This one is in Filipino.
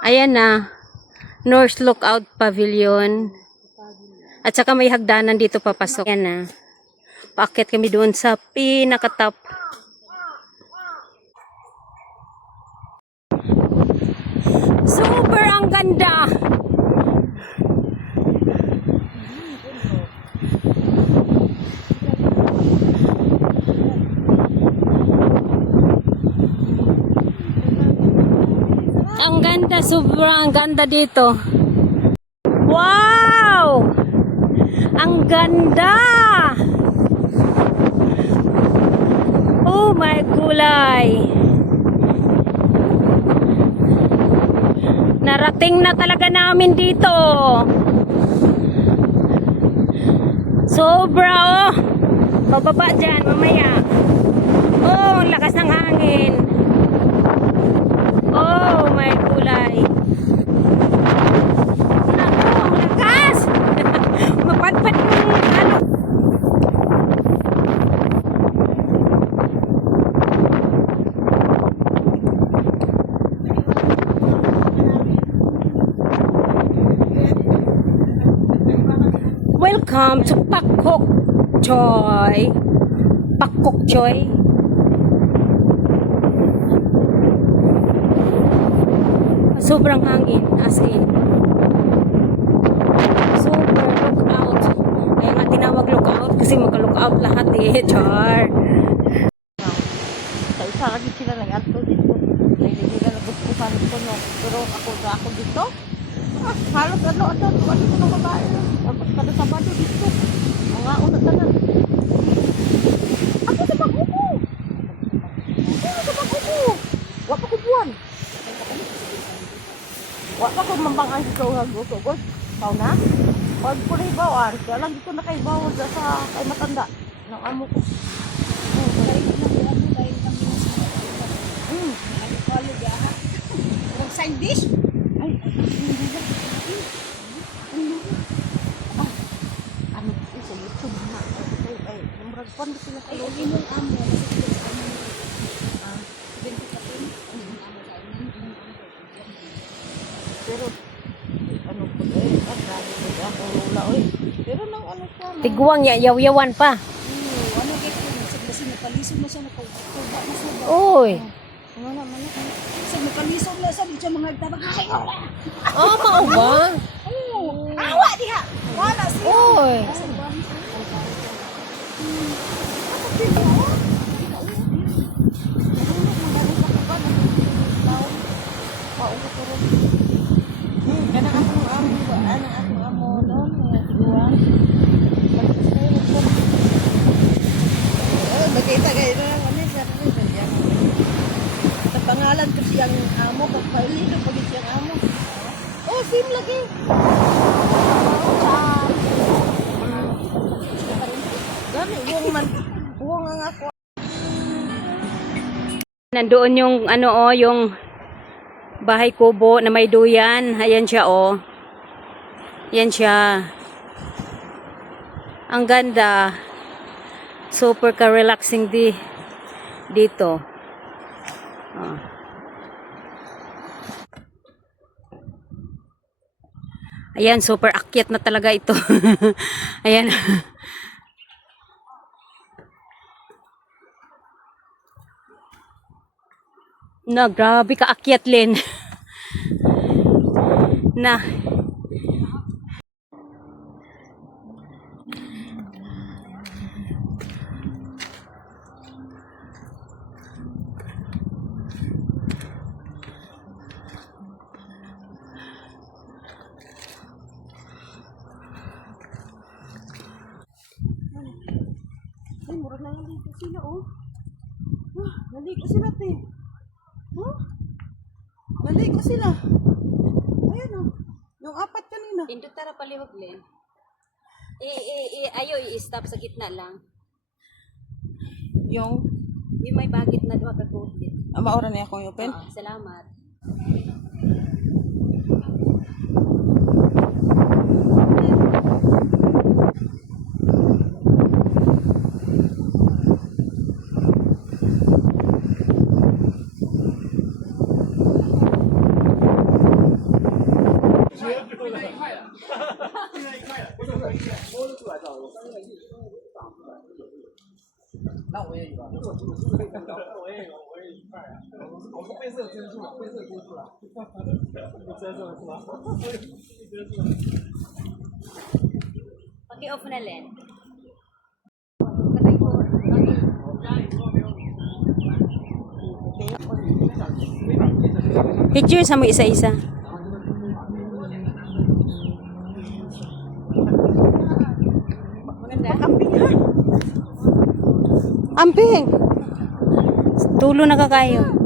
Ayan na, North Lookout Pavilion. At saka may hagdanan dito papasok. Ayan na. Paakyat kami doon sa pinakatop. Super ang ganda! Ang ganda, sobrang ganda dito. Wow! Ang ganda! Oh my kulay! Narating na talaga namin dito. Sobra oh! Bababa dyan mamaya. Oh, ang lakas ng hangin. Oh, may kulay. Naku, ang lakas! Mapadpad yung ano. Welcome to Pakok Choy. Pakok Choy. Sobrang hangin, as in. Super lookout. Kaya nga tinawag lookout kasi magka-lookout lahat eh. Char. Sa isa lagi sila nag-alto dito. Hindi nila nabuskusan ko no. Pero ako dito. Halos ano, wali ko ng babae. Tapos kada Sabado dito. Mga una tanan. Ako sa baguko. Ako sa baguko. Wapa ko buwan. Wapa ko mambangan dito ang gusto ko. Pao na? Pag ko na ibawan. Kaya lang dito na kayo bawal sa kay matanda. Nang amo ko. Side dish? Ay, hindi na. Ano sa YouTube na? Ay, namurag pa sila sa Ay, mong amo. pero ano po ang grabe po ako lula oy. Pero nang ano siya. Tiguang yaw-yawan pa. Ano kaya kung nagsagdasin na palisod na siya nakauba na siya ba? Uy. Ano naman ako. Sa napalisod na siya, di siya mga tabang. Ay, wala! Oh, mao ba? Awa diha! Wala siya! Uy. Kanang akong amo ba? Anang akong amo noon, mga tiguan. Nakita kayo na kami sa kanya. Sa pangalan ko siyang amo, pagpailito pag siyang amo. Oh, sim lagi. Gani, buong man. Buong ang ako. Nandoon yung ano oh, yung bahay kubo na may duyan. Ayan siya oh. Yan siya. Ang ganda. Super ka-relaxing dito. Oh. Ayan, super akyat na talaga ito. Ayan. Na, grabe ka akyat, Len. Na. Ay, murag na naligo sila, oh. Naligo sila, te. Oh? Naligo sila. Ayan, oh. Yung apat kanina. Pindot tara paliwag, Len. Ayo, i-stop sa gitna lang. Yung, Yung may bagit na doon kagudit. maura niya akong open. Salamat. Paki-off na Len. Picture sa mo isa-isa. Maganda. Amping. Tulo na ka kayo.